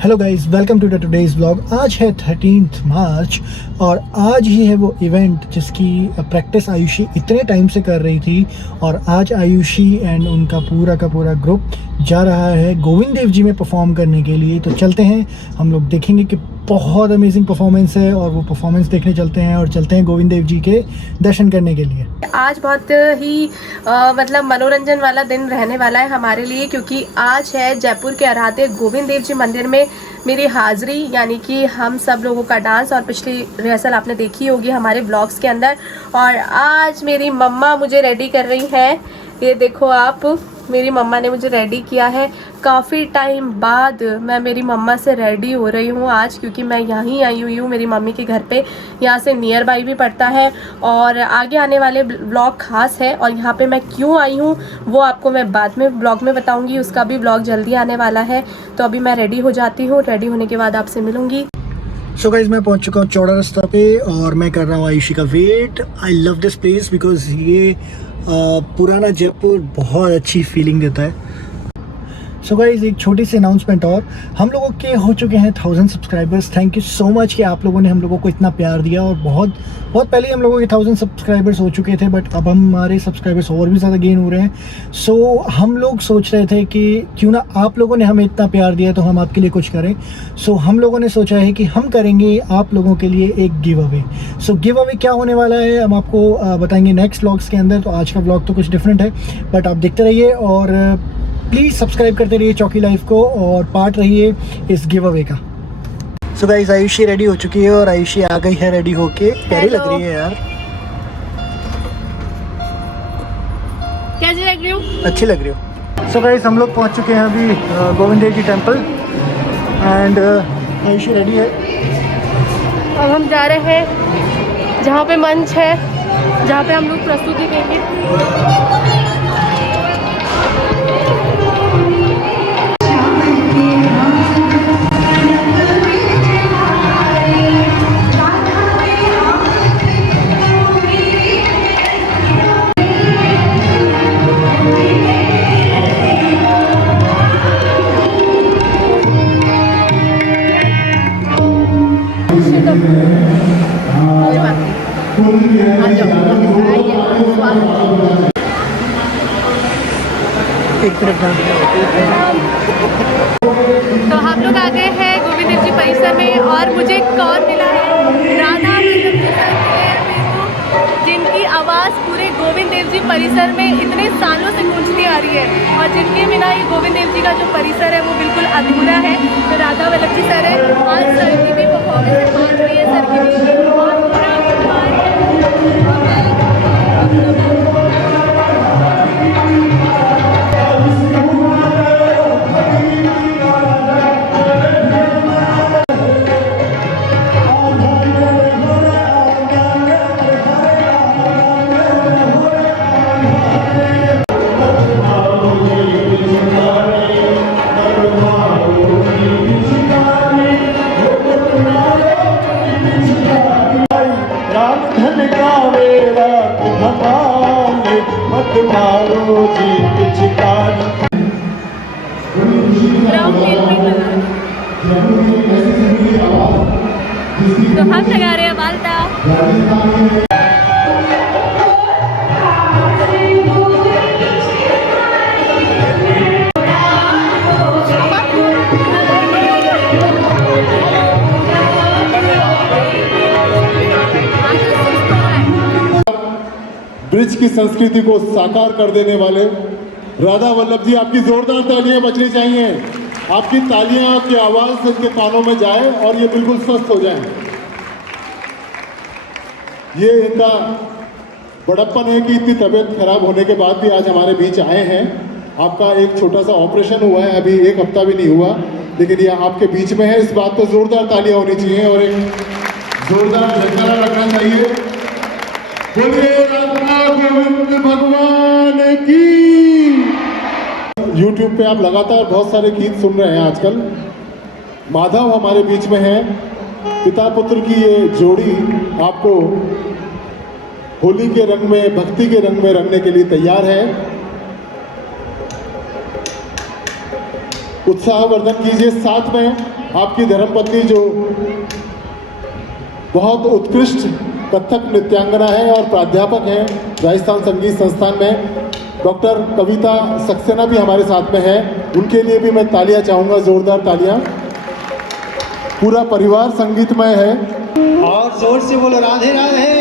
Hello guys, welcome to today's vlog. आज है 13 मार्च और आज ही है वो इवेंट जिसकी प्रैक्टिस आयुषी इतने टाइम से कर रही थी। और आज आयुषी एंड उनका पूरा का पूरा ग्रुप जा रहा है गोविंद देव जी में परफॉर्म करने के लिए। तो चलते हैं, हम लोग देखेंगे कि बहुत अमेजिंग परफॉर्मेंस है और वो परफॉर्मेंस देखने चलते हैं और चलते हैं गोविंद देव जी के दर्शन करने के लिए। आज बहुत ही मतलब मनोरंजन वाला दिन रहने वाला है हमारे लिए, क्योंकि आज है जयपुर के आराध्य गोविंद देव जी मंदिर में मेरी हाजिरी, यानी कि हम सब लोगों का डांस। और पिछली रिहर्सल आपने देखी होगी हमारे ब्लॉग्स के अंदर। और आज मेरी मम्मा मुझे रेडी कर रही है, ये देखो आप, मेरी मम्मा ने मुझे रेडी किया है। काफ़ी टाइम बाद मैं मेरी मम्मा से रेडी हो रही हूँ आज, क्योंकि मैं यहीं आई हुई हूँ मेरी मम्मी के घर पे। यहाँ से नियर बाई भी पड़ता है और आगे आने वाले ब्लॉग खास है। और यहाँ पे मैं क्यों आई हूँ वो आपको मैं बाद में ब्लॉग में बताऊँगी, उसका भी ब्लॉग जल्दी आने वाला है। तो अभी मैं रेडी हो जाती हूँ, रेडी होने के बाद आपसे मिलूँगी। सो गाइज, मैं पहुंच चुका हूँ चौड़ा रास्ता पे और मैं कर रहा हूँ आयुषी का wait. I love this place because ये पुराना जयपुर बहुत अच्छी फीलिंग देता है। सो गाइज, एक छोटी सी अनाउंसमेंट और, हम लोगों के हो चुके हैं 1000 subscribers. Thank you so much कि आप लोगों ने हम लोगों को इतना प्यार दिया। और बहुत पहले हम लोगों के 1000 सब्सक्राइबर्स हो चुके थे, बट अब हमारे सब्सक्राइबर्स और भी ज़्यादा गेन हो रहे हैं। सो हम लोग सोच रहे थे कि क्यों ना आप लोगों ने हमें इतना प्यार दिया तो हम आपके लिए कुछ करें। सो हम लोगों ने सोचा है कि हम करेंगे आप लोगों के लिए एक give away. So give away क्या होने वाला है हम आपको बताएंगे नेक्स्ट व्लॉग्स के अंदर। तो आज का व्लॉग तो कुछ डिफरेंट है, बट आप देखते रहिए और प्लीज़ सब्सक्राइब करते रहिए चौकी लाइफ को और पार्ट रहिए इस गिव अवे का। सो गाइस, आयुषी रेडी हो चुकी है और आयुषी आ गई है रेडी होके। प्यारी लग रही है यार। कैसी लग रही हूँ? अच्छी लग रही हो। सो गाइस, हम लोग पहुंच चुके हैं अभी Govind Dev ji temple and Ayushi ready है। अब हम जा रहे हैं जहाँ पे मंच है, जहाँ पे हम लोग प्रस्तुति देंगे। एक तरफ तो हम लोग आ गए हैं गोविंद देव जी परिसर में और मुझे कौन मिला है? राधा वल्लभ जी सर मिले हैं मेरे को, जिनकी आवाज़ पूरे गोविंद देव जी परिसर में इतने सालों से गूंजती आ रही है और जिनके बिना ये गोविंद देव जी का जो परिसर है वो बिल्कुल अधूरा है। तो राधा वल्लभ जी सर है, आज सर की भी परफॉर्मेंस आज हुई है, सर की भी तो हम लगा रहे हैं बाल्टा। ब्रिज की संस्कृति को साकार कर देने वाले राधा वल्लभ जी, आपकी जोरदार तालियां बजनी चाहिए। आपकी तालियां की आवाज उनके कानों में जाए और ये बिल्कुल स्वस्थ हो जाए। ये इनका बड़प्पन है कि इतनी तबीयत खराब होने के बाद भी आज हमारे बीच आए हैं। आपका एक छोटा सा ऑपरेशन हुआ है, अभी 1 हफ्ता भी नहीं हुआ, लेकिन ये आपके बीच में है। इस बात पर जोरदार तालियां होनी चाहिए और एक जोरदार जयकारा लगना चाहिए। बोलिए राधा गोविंद भगवान की। YouTube पे आप लगातार बहुत सारे गीत सुन रहे हैं आजकल। माधव हमारे बीच में है, पिता पुत्र की ये जोड़ी आपको होली के रंग में, भक्ति के रंग में रंगने के लिए तैयार है। उत्साहवर्धन कीजिए। साथ में आपकी धर्मपत्नी जो बहुत उत्कृष्ट कथक नृत्यांगना है और प्राध्यापक हैं राजस्थान संगीत संस्थान में, डॉक्टर कविता सक्सेना भी हमारे साथ में है। उनके लिए भी मैं तालियां चाहूँगा, जोरदार तालियां। पूरा परिवार संगीतमय है। और जोर से बोलो राधे राधे,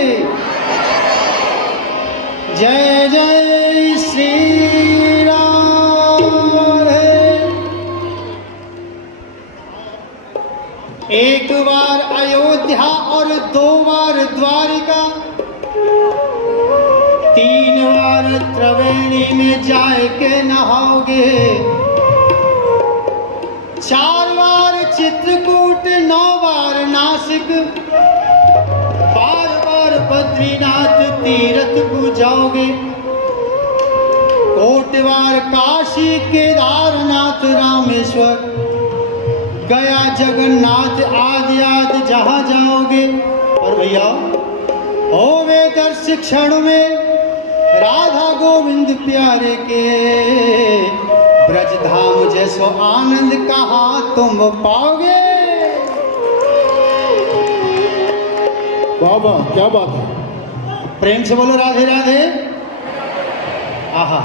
जय जय श्री राम। एक बार अयोध्या और 2 बार द्वारिका, 3 बार त्रिवेणी में जाए के नहाओगे, 4 बार चित्रकूट, 9 बार नासिक, 12 बार बद्रीनाथ तीर्थ को जाओगे, 1 बार काशी, केदारनाथ, रामेश्वर, गया, जगन्नाथ आदि आदि जहाँ जाओगे। और भैया होवे दर्श क्षण में राधा गोविंद प्यारे के, ब्रज धाम जैसो आनंद कहाँ तुम पाओगे। वाह वाह, क्या बात है। प्रेम से बोलो राधे राधे। आहा,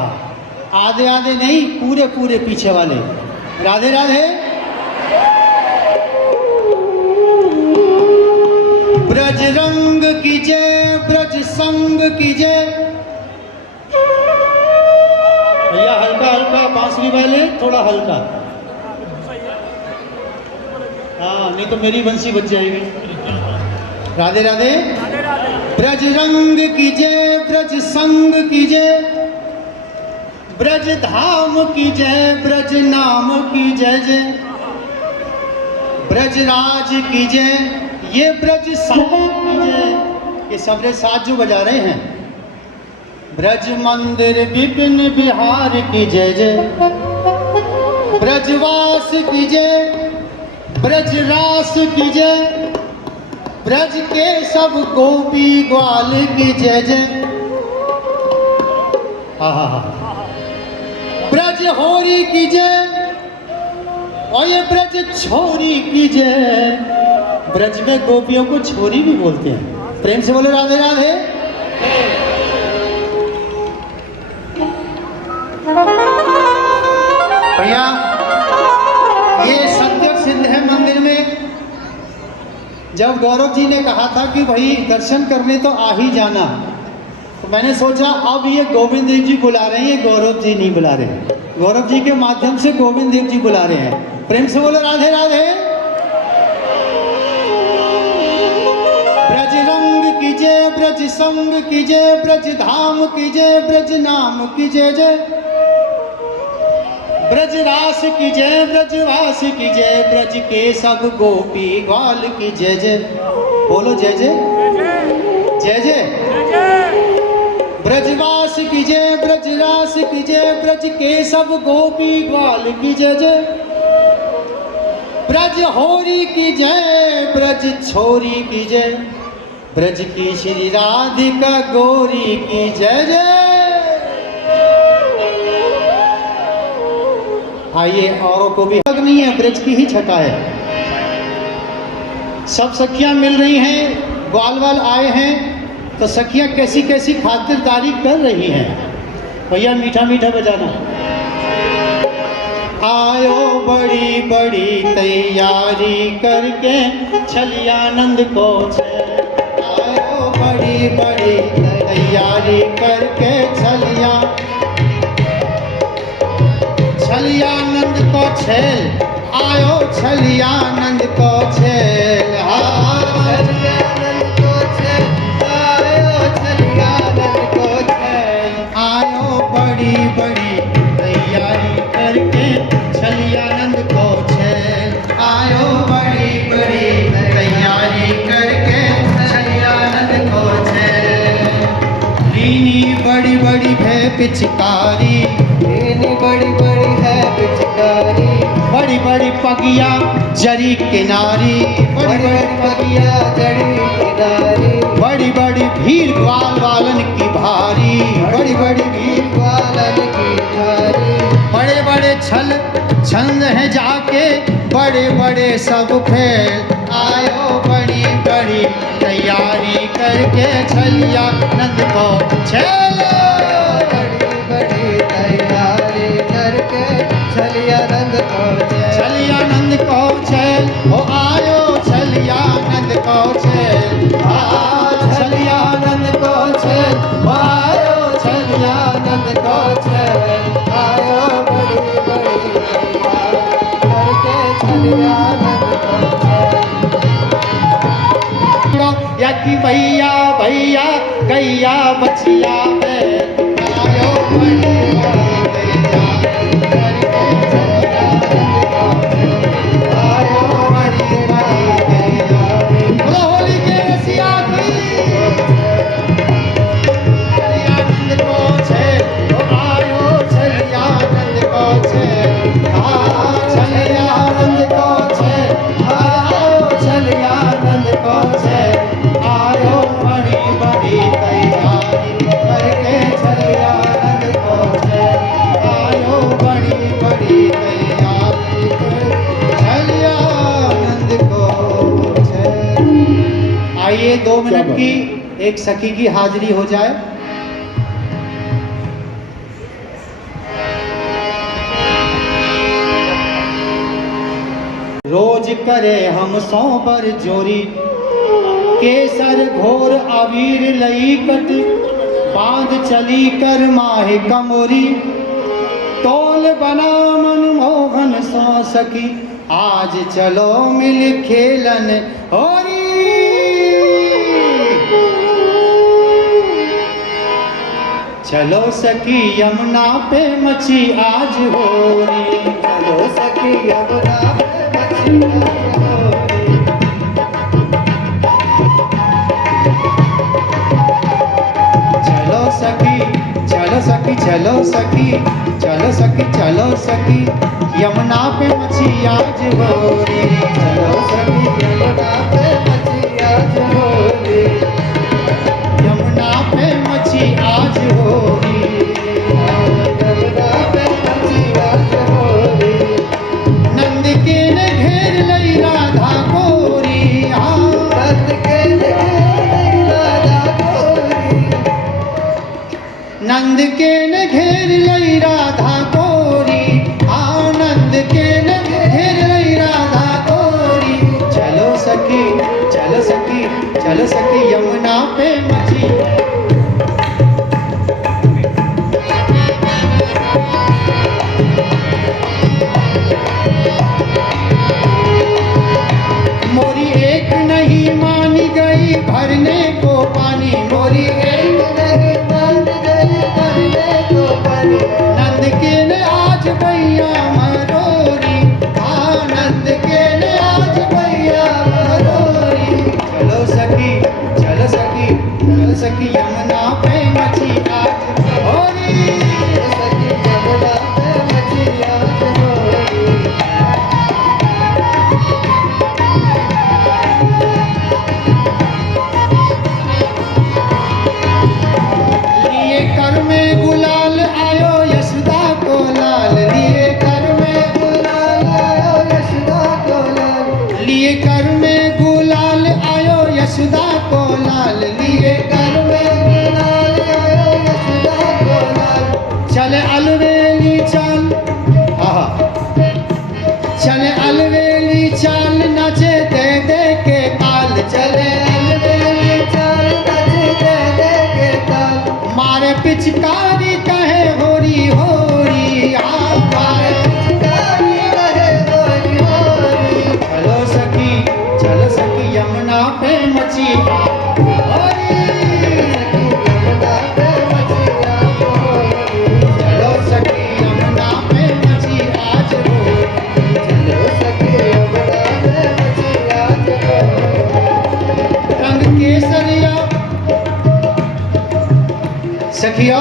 आधे आधे नहीं, पूरे पूरे पीछे वाले राधे राधे। ब्रज रंग की जय, ब्रज संग की जय। भैया हल्का हल्का बांसुरी वाले, थोड़ा हल्का। हाँ, नहीं तो मेरी बंसी बच जाएगी। राधे राधे। ब्रज रंग की जय, ब्रज संग की जय, ब्रज धाम की जय, ब्रज नाम की जय जय, ब्रज राज की जय, ये ब्रज साज की जय। ये सबरे साज जो बजा रहे हैं। ब्रज मंदिर विपिन बिहार की जय जय, ब्रजवास की जय, ब्रज रास की जय, ब्रज के सब गोपी ग्वाल की जय जय। आहा, ब्रज होरी की जय, और ये ब्रज छोरी की जय। ब्रज में गोपियों को छोरी भी बोलते हैं। प्रेम से बोलो राधे राधे। भैया ये सत्य सिद्ध है। मंदिर में जब गौरव जी ने कहा था कि भाई दर्शन करने तो आ ही जाना, तो मैंने सोचा अब ये गोविंद देव जी बुला रहे हैं, ये गौरव जी नहीं बुला रहे हैं। गौरव जी के माध्यम से गोविंद देव जी बुला रहे हैं। प्रेम से बोलो राधे राधे। ब्रज रंग की जय, ब्रज संग की जय, ब्रज धाम की जय, ब्रज नाम की जय जय, ब्रज रास की जय, ब्रजवास की जय, ब्रज के सब गोपी ग्वाल की जय जय। बोलो जय जय जय जय। ब्रजवास की जय, ब्रजरास की जय, ब्रज के सब गोपी ग्वाल की जय जय, ब्रज होरी की जय, ब्रज छोरी की जय, ब्रज की श्री राधिका गोरी की जय जय। आइए, औरों को भी हक नहीं है, ब्रज की ही छटा है। सब सखियां मिल रही हैं, ग्वाल वाल आए हैं, तो सखियां कैसी कैसी खातिरदारी कर रही हैं। भैया मीठा मीठा बजाना। आयो बड़ी बड़ी तैयारी करके छलियानंद को छे। आयो बड़ी बड़ी तैयारी करके छलियानंद को छेल। आयो छलियानंद को छेल। छलियानंद को छेल। आयो छलियानंद को छेल। आयो बड़ी बड़ी तैयारी करके छलियानंद को छेल। आयो बड़ी बड़ी तैयारी करके छलियानंद को छेल। लीनी बड़ी बड़ी है पिचकारी, लीनी बड़ी बड़ी है पिचकारी, बड़ी बड़ी पगिया जरी किनारी, बड़ी बड़ी पगिया जरी किनारी, बड़ी बड़ी भीड़ ग्वाल वालन की भारी, बड़ी बड़ी भीड़ ग्वालन की भारी। बड़े बड़े छल छंद हैं जाके, बड़े बड़े सब फेल। आयो बड़ी बड़ी तैयारी करके, छलिया नंद को छेलो। बड़ी बड़ी तैयारी करके छलिया नंद को छेल। छलिया नंद को छेल, ओ आयो छलिया नंद को छेल। छलिया नंद को छेल, ओ आयो छलिया नंद को छेल। आयो बड़ी बड़ी तैयारी करके छलिया नंद को छेल। या कि भैया भैया गैया बचिया है, आयो बड़ी बड़ी तैयारी करके छलिया नंद को छेल। आयो बड़ी बड़ी तैयारी। बोलो होली के रसिया की। छलिया नंद को छेल, ओ आयो छलिया नंद को छेल। छलिया नंद को छेल, आयो छलिया नंद को छेल। आयो बड़ी बड़ी तैयारी करके छलिया नंद को छेल। आयो बड़ी बड़ी तैयारी करके छलिया नंद को छेल। आइए 2 मिनट की एक सखी की हाजिरी हो जाए। रोज करे हम सौ पर जोरी, केसर घोर अबीर लई कट, बांध चली कर माहे कमोरी। तोल बना मनमोहन सो सकी, आज चलो मिल खेलन होरी। चलो सखी यमुना पे मची आज होरी। चलो सखी यमुना पे मची आज होरी। चलो सखी चलो सखी चलो सखी चलो सखी चलो सखी यमुना पे मची आज होरी। चलो सखी यमुना पे मची आज होरी। यमुना पे मची आज होरी। यमुना पे मची आज होरी। नंद के ने घेर लई राधा गोरी। नंद के घेर राधा गोरी। नंद के ने घेर लई राधा गोरी। आनंद के ने घेर लई राधा गोरी। चलो सखी चलो सखी चलो सखी यमुना पे मची। मोरी एक नहीं मानी गई भरने को पानी। मोरी एक नहीं मान गई करने को पानी। नंद के ने आज भैया मरोरी। आनंद के ने आज भैया मरोरी। चलो सखी चलो सखी चलो सखी यमुना पे मची आज होरी। सखी यमुना पे मची आज होरी। लिए कर में गुलाल आयो यशोदा को लाल। लिए कर में गुलाल आयो यशोदा को लाल। लिए कर में गुलाल आयो यशोदा को लाल। लिए कर में गुलाल आयो यशोदा को लाल। चले अलवेली चाल। आहा चले अलवेली चाल नाचे दे दे के ताल। चले अलवेली चाल नाचे दे दे के ताल। मारे पिचकारी कहे होरी होरी। मारे पिचकारी कहे होरी होरी। चलो सखी यमुना पे मची होरी। सखी यमुना पे मची आज होरी। चलो सखी यमुना पे मची आज होरी। चलो सखी यमुना पे मची आज होरी। रंग केसरिया सखिया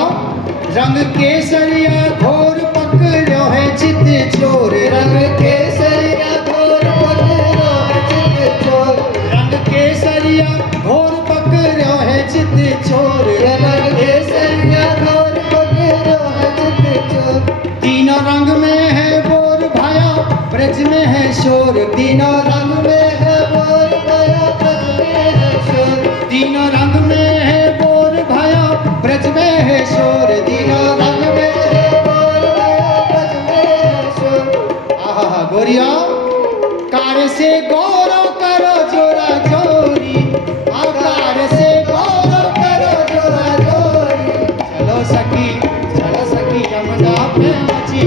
रंग केसरिया घोर पकड़ो है चित चोर। रंग केसरिया घोर पकड़ो है चित चोर। रंग केसरिया घोर पकड़ो है चित चोर। रंग केसरिया घोर पकड़ो है चित चोर। तीनों रंग तीनों रंग में है मोर भयो ब्रज में है शोर तीनों रंग में है मोर भयो ब्रज में है शोर तीनों रंग में है मोर भयो ब्रज में है शोर आहा गोरिया कार से गौरव करो जोरा जोरी आकार से गौरव करो जोरा जोरी चलो सखी यमुना पे मची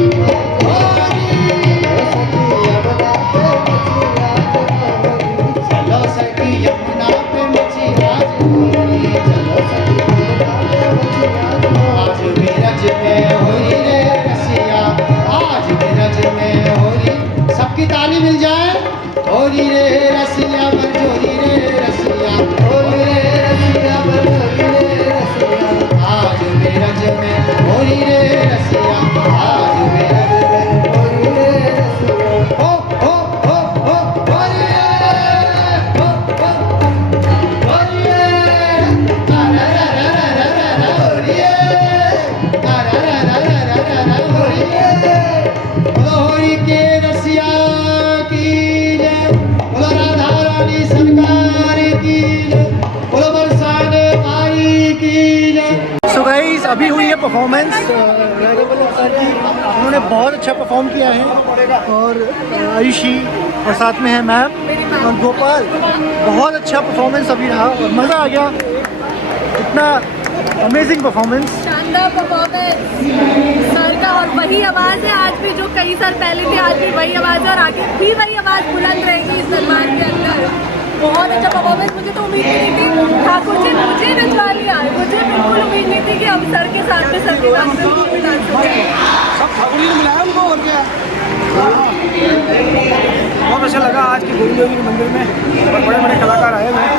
चलो सखी यमुना पे मची आज आज बिरज में होई रे रसिया आज बिरज में होई सबकी ताली मिल जाए होरी रे रसिया बरजोरी रे रसिया होरी रे रसिया बरजोरी रे रसिया आज बिरज में होरी रे रसिया आज बिरज में होरी रे रसिया हो होरी रे हो होरी रे रा रा रा रा रा रा होरी रे रा रा रा रा रा रा होरी रे होरी के रसिया की जय बोलो राधा रानी सरकार की जय बोलो बरसाने माई की जय सो गाइस अभी हुई है परफॉर्मेंस राघव सर की। उन्होंने बहुत अच्छा परफॉर्म किया है और आयुषी और साथ में है मैम और गोपाल। बहुत अच्छा परफॉर्मेंस अभी रहा और मज़ा आ गया। इतना अमेजिंग परफॉर्मेंस। शानदार परफॉर्मेंस सर का और वही आवाज़ है आज भी जो कई साल पहले थी आज भी वही आवाज़ है और आगे भी वही आवाज़ बुलंद रहेगी इस दरबार के अंदर। बहुत अच्छा परफॉर्मेंस। मुझे तो उम्मीद नहीं थी ठाकुर जी मुझे नचवा लिया मुझे बिल्कुल उम्मीद नहीं थी कि अब सर के साथ में सर के साथ में भी डांस करेंगे। सब ठाकुर जी ने मिलाया उनको और क्या। बहुत अच्छा लगा आज के गोविंद देव जी के मंदिर में बड़े बड़े कलाकार आए हुए हैं।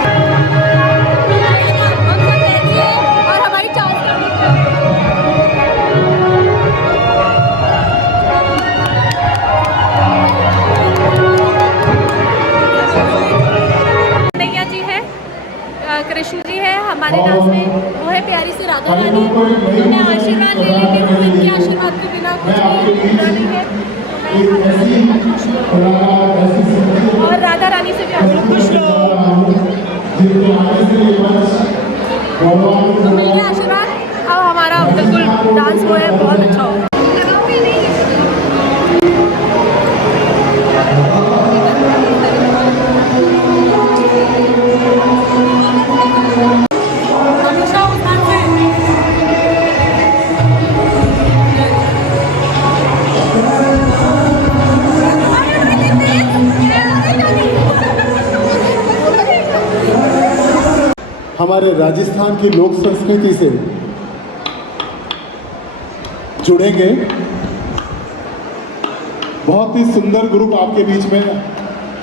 हम सब रेडी हैं और हमारी चांस करनी है। कन्हैया जी है कृष्ण जी है हमारे डांस में वो है प्यारी सी राधा रानी। मैं आशीर्वाद ले लेती हूँ इनके आशीर्वाद के बिना कुछ नहीं है। और राधा रानी से भी आप लोग खुश रहो। तो मिल गया आशीर्वाद। अब हमारा बिल्कुल डांस वो है बहुत अच्छा होगा। हमारे राजस्थान की लोक संस्कृति से जुड़ेंगे। बहुत ही सुंदर ग्रुप आपके बीच में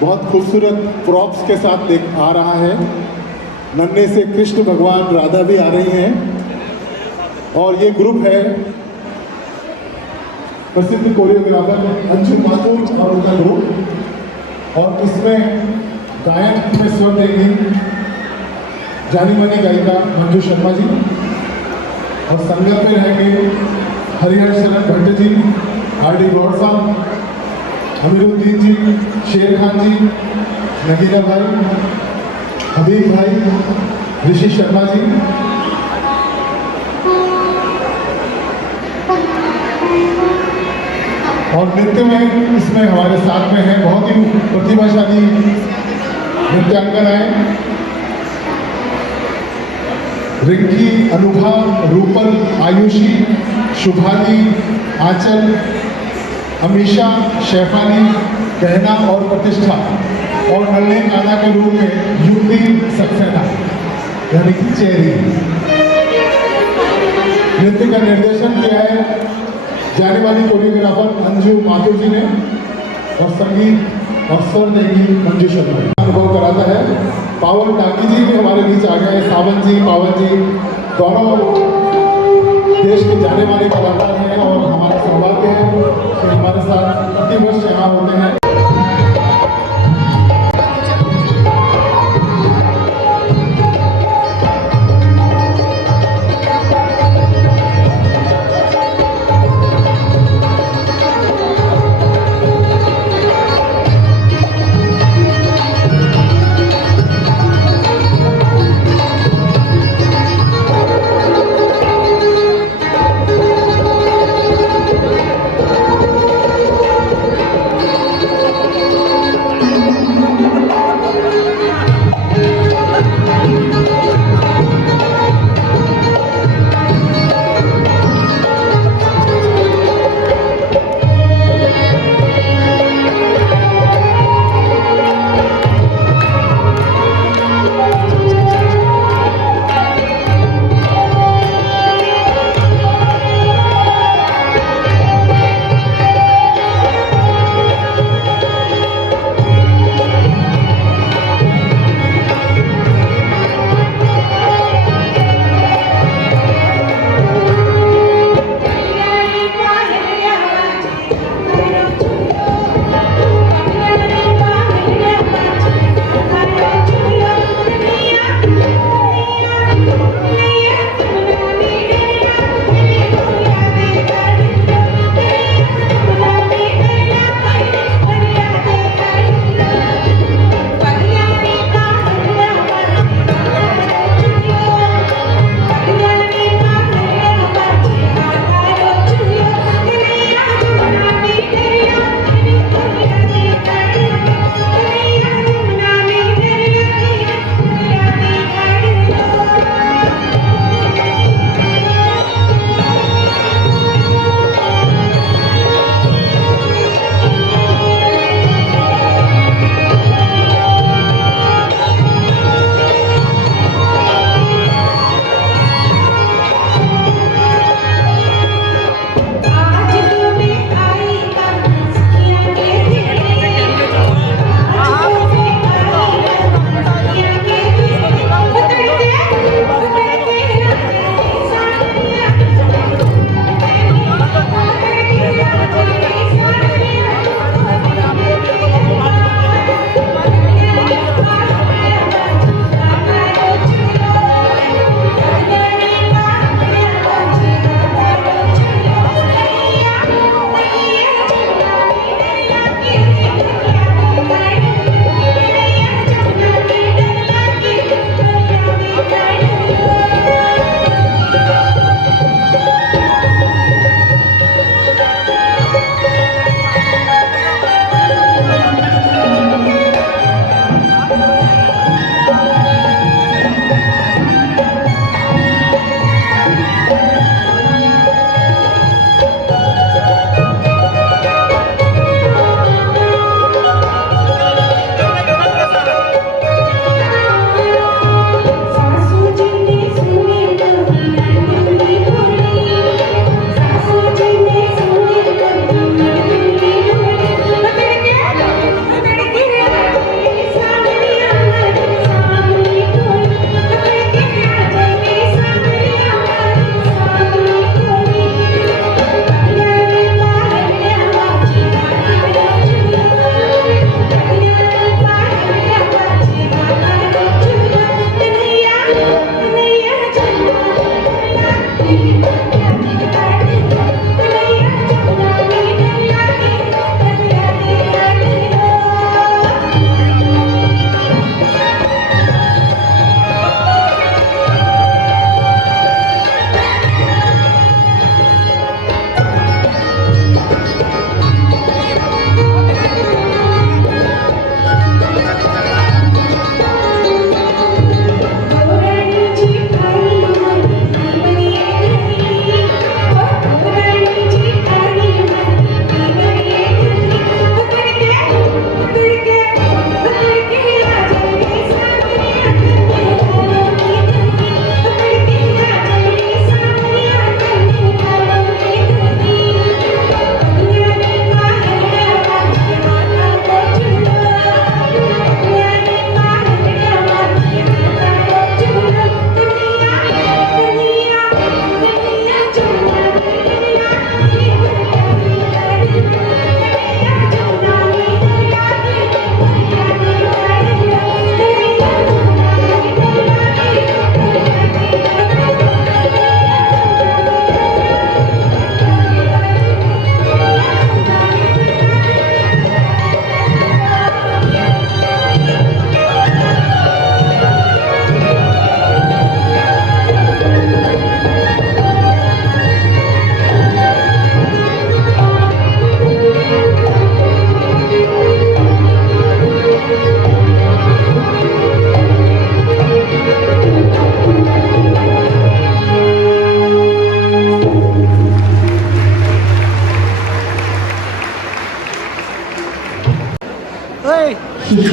बहुत खूबसूरत प्रॉप्स के साथ आ रहा है। नन्हे से कृष्ण भगवान राधा भी आ रही हैं और ये ग्रुप है प्रसिद्ध कोरियोग्राफर अंशु माथुर और उनका ग्रुप। और इसमें गायन में स्वर देंगी जानी मानी गायिका मंजू शर्मा जी और संगत में रहेंगे हरिहर शरण भट्ट जी, आर.डी. गौड़ साहब, अमीरुद्दीन जी, शेर खान जी, नगीला भाई, हबीब भाई, ऋषि शर्मा जी। और नृत्य में इसमें हमारे साथ में है बहुत ही प्रतिभाशाली नृत्यांगनाएं रिंकी, अनुभा, रूपल, आयुषी, शुभाली, आंचल, अमीशा, शेफाली, गहना और प्रतिष्ठा और नन्हे काना के रूप में युक्ति सक्सेना यानी कि चेरी। नृत्य का निर्देशन किया है जाने वाली कोरियोग्राफर अंजू माथुर जी ने और संगीत और स्वर देगी मंजू शर्मा। अनुभव कराता है पावन टाकी जी भी हमारे बीच आ गए। सावन जी, पावन जी दोनों देश के जाने माने कलाकार हैं और हमारा सौभाग्य है कि हमारे साथ प्रतिवर्ष यहाँ होते हैं।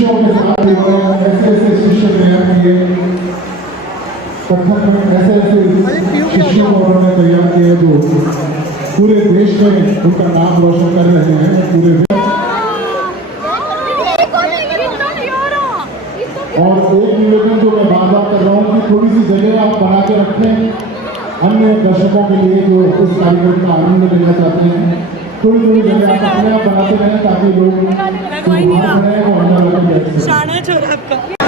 शिष्यों के साथ ऐसे ऐसे शिष्य तैयार किए, कथक में ऐसे ऐसे शिष्यों को उन्होंने तैयार किया जो पूरे देश में उनका नाम रोशन कर रहे हैं। पूरे और एक निवेदन जो मैं बार बार कर रहा हूँ कि थोड़ी सी जगह आप बना के रखें अन्य दर्शकों के लिए जो इस कार्यक्रम का आनंद लेना चाहते हैं। थोड़ी थोड़ी जगह आप अपने आप बनाते रहें ताकि लोग और अंदर लगे बैठ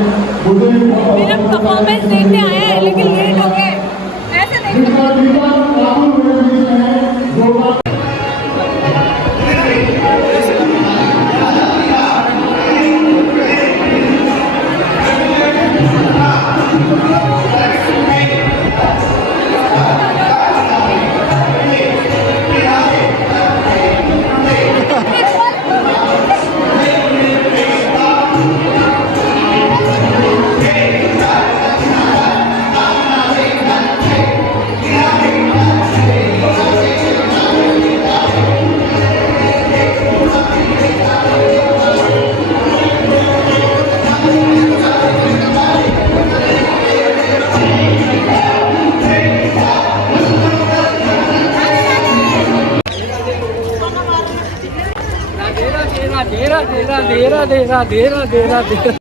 मेरा परफॉर्मेंस देखने आए हैं लेकिन लेट हो गए ऐसे नहीं। देरा देरा देरा देरा देरा देरा देरा देरा